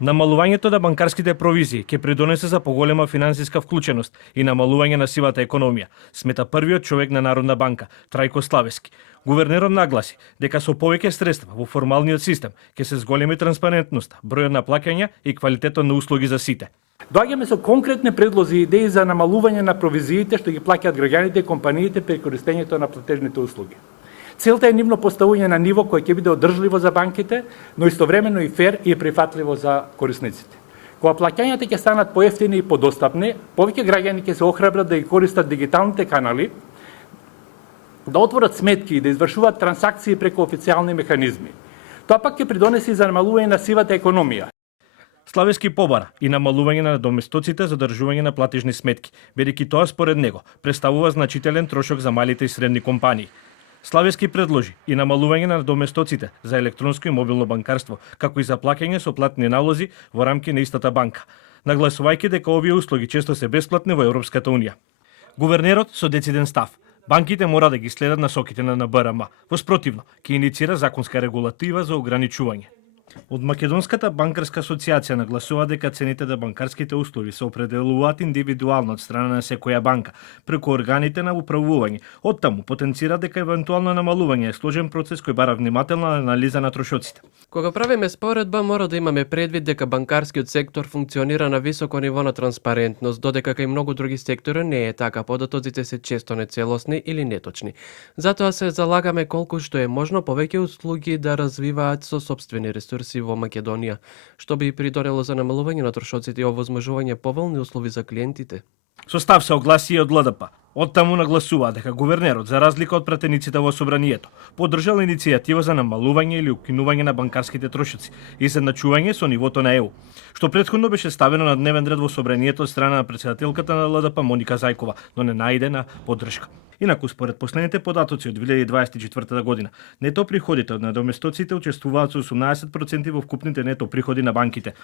Намалувањето на банкарските провизии ќе придонесе за поголема финансиска вклученост и намалување на сивата економија, смета првиот човек на Народна банка, Трајко Славески. Гувернерот нагласи дека со повеќе средства во формалниот систем ќе се зголеми транспарентноста, бројот на плаќања и квалитетот на услуги за сите. Доаѓаме со конкретни предлози и идеи за намалување на провизиите што ги плаќаат граѓаните и компаниите при користењето на платежните услуги. Целта е нивно поставување на ниво кој ќе биде одржливо за банките, но истовремено и фер и прифатливо за корисниците. Кога плаќањата ќе станат поевтини и подостапни, повеќе граѓани ќе се охрабрат да ги користат дигиталните канали, да отворат сметки и да извршуваат трансакции преку официјални механизми. Тоа пак ќе придонесе и за намалување на сивата економија. Славески побара и намалување на доместоците за одржување на платежни сметки, бидејќи тоа според него представува значителен трошок за малите и средни компании. Славески предложи и намалување на доместоците за електронско и мобилно банкарство, како и за плаќање со платни налози во рамки на истата банка, нагласувајќи дека овие услуги често се бесплатни во Европската унија. Гувернерот со дециден став: банките мора да ги следат насоките на НБРМ, во спротивно ќе иницира законска регулатива за ограничување. Од Македонската банкарска асоциација нагласува дека цените на банкарските услуги се определуваат индивидуално од страна на секоја банка, преку органите на управување. Оттаму потенцира дека евентуално намалување е сложен процес кој бара внимателна анализа на трошоците. Кога правиме споредба, мора да имаме предвид дека банкарскиот сектор функционира на високо ниво на транспарентност, додека кај многу други сектори не е така, податоците се често нецелосни или неточни. Затоа се залагаме колку што е можно повеќе услуги да развиваат со сопствени ресурси во Македонија, што би придонело за намалување на трошоците и овозможување поволни услови за клиентите. Со став се огласи и од ЛДП. Оттаму нагласува дека гувернерот, за разлика од пратениците во собранието, поддржал иницијатива за намалување или укинување на банкарските трошоци и изедначување со нивото на ЕУ, што претходно беше ставено на дневен ред во собранието од страна на претседателката на ЛДП Моника Зајкова, но не најде на поддршка. Инаку, според последните податоци од 2024 година, нето приходите од надоместоците учествуваат со 18% во вкупните нето приходи на банките,